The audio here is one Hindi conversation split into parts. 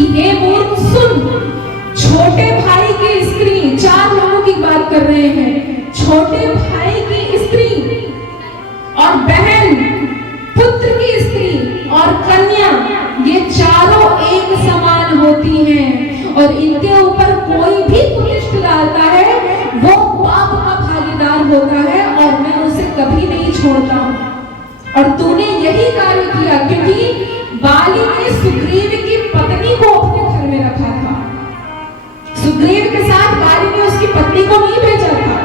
कि हे मूर्ख सुन, छोटे भाई की स्त्री, 4 लोगों की बात कर रहे हैं, छोटे भाई की स्त्री और बहन, पुत्र की स्त्री और कन्या, ये चारों एक समान होती हैं और इनके ऊपर कोई भी कुलिष्ट डालता है वो पाप का भागीदार होता है और मैं उसे कभी नहीं छोड़ता हूं। और तूने यही कार्य किया क्योंकि बाली ने सुग्रीव की पत्नी को अपने घर में रखा था। सुग्रीव के साथ बाली ने उसकी पत्नी को नहीं भेजा था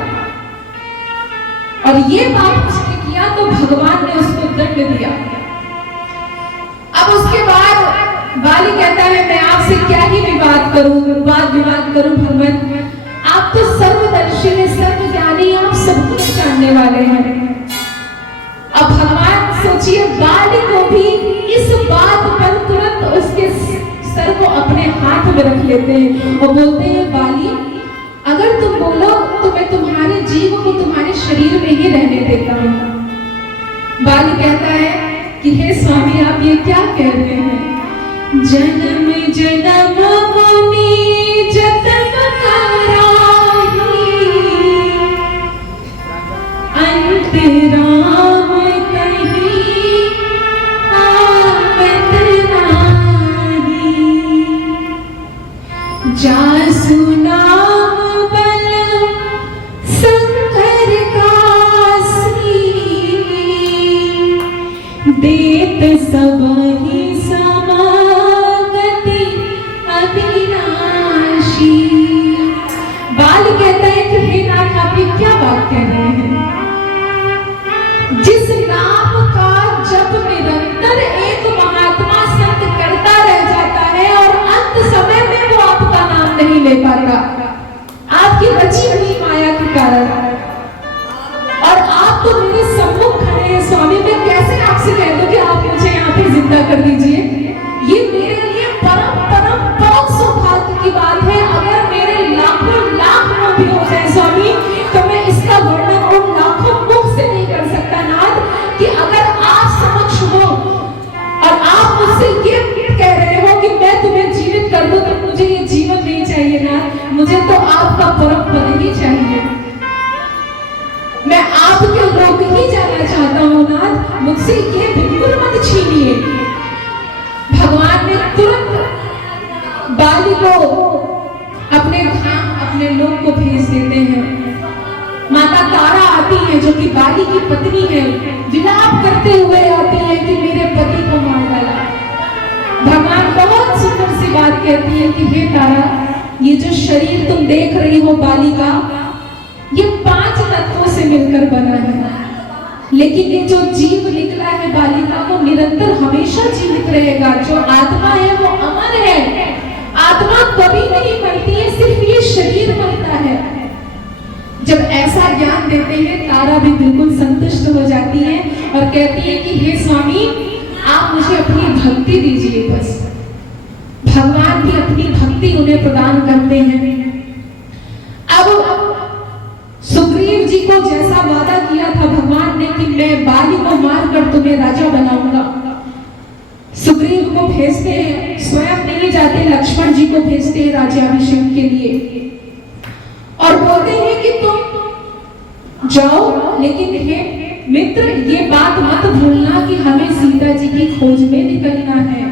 और ये बात उसने किया तो भगवान ने उसको दंड दिया। अब उसके बाद बाली कहता है मैं आपसे क्या ही विवाद करूं भगवान, आप तो सर्वदर्शी हैं, सर्वज्ञानी, आप सब कुछ जानने वाले हैं। अब भगवान सोचिए बाली को भी इस बात पर तुरंत उसके सर को अपने हाथ में रख लेते हैं और बोलते हैं बाली अगर तुम बोलो तो मैं तुम्हारे जीव को तुम्हारे शरीर में ही रहने देता हूं। बाली कहता है कि हे स्वामी आप ये क्या कह रहे हैं, जन्म जन्म मुनि जतन कराही, अंत राम कहीं आवत नाही, जासु नाम बल शंकर कासी, देत सबहि समागति अविनाशी। बाल कहता है कि हे नाथ आप ये क्या बात कह रहे हैं, जिस नाम का जप निरंतर एक महात्मा संत करता रह जाता है और अंत समय में वो आपका नाम नहीं ले पाता आपकी रची हुई माया के कारण, और आप तो मेरे सम्मुख खड़े हैं स्वामी, मैं कैसे आपसे कह दूं कि आप मुझे यहाँ पे जिंदा कर दीजिए, ये मेरे लिए परम परम परम सौभाग्य की बात है। अगर मेरे लाखों लाख मुंह भी हो जाए स्वामी तो मैं इसका वर्णन उन लाखों मुख से नहीं कर सकता नाथ, कि अगर आप समक्ष हो और आप मुझसे ये कह रहे हो कि मैं तुम्हें जीवित कर दूं तो मुझे ये जीवन नहीं चाहिए नाथ, मुझे तो आपका परम पद ही चाहिए, मैं आपके लोक ही जाना चाहता हूँ नाथ, मुझसे ये बिल्कुल मत छीनिए। भगवान ने तुरंत बाली को अपने धाम अपने लोक को भेज देते हैं। माता तारा आती है जो कि बाली की पत्नी है, विलाप करते हुए आती है कि मेरे पति को मार डाला। भगवान बहुत सुंदर सी बात कहती है कि हे तारा ये जो शरीर तुम देख रही हो बाली का, ये 5 तत्वों से मिलकर बना है, लेकिन ये जो जीव निकला है बालिका वो निरंतर हमेशा जीवित रहेगा। जो आत्मा है वो अमर है, आत्मा कभी नहीं मरती है, सिर्फ ये शरीर मरता है। जब ऐसा ज्ञान देते हैं तारा भी बिल्कुल संतुष्ट हो जाती है और कहती है कि हे स्वामी आप मुझे अपनी भक्ति दीजिए बस। भगवान भी अपनी भक्ति उन्हें प्रदान करते हैं। अब सुग्रीव जी को जैसा वादा किया था भगवान ने कि मैं बाली को मारकर तुम्हें राजा बनाऊंगा, सुग्रीव को भेजते हैं, स्वयं नहीं जाते, लक्ष्मण जी को भेजते हैं राज्याभिषेक के लिए और बोलते हैं कि तुम जाओ, लेकिन हे मित्र ये बात मत भूलना कि हमें सीता जी की खोज में निकलना है।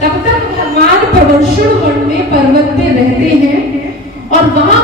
तब तक भगवान प्रवर्षण वन में पर्वत पे रहते हैं और वहां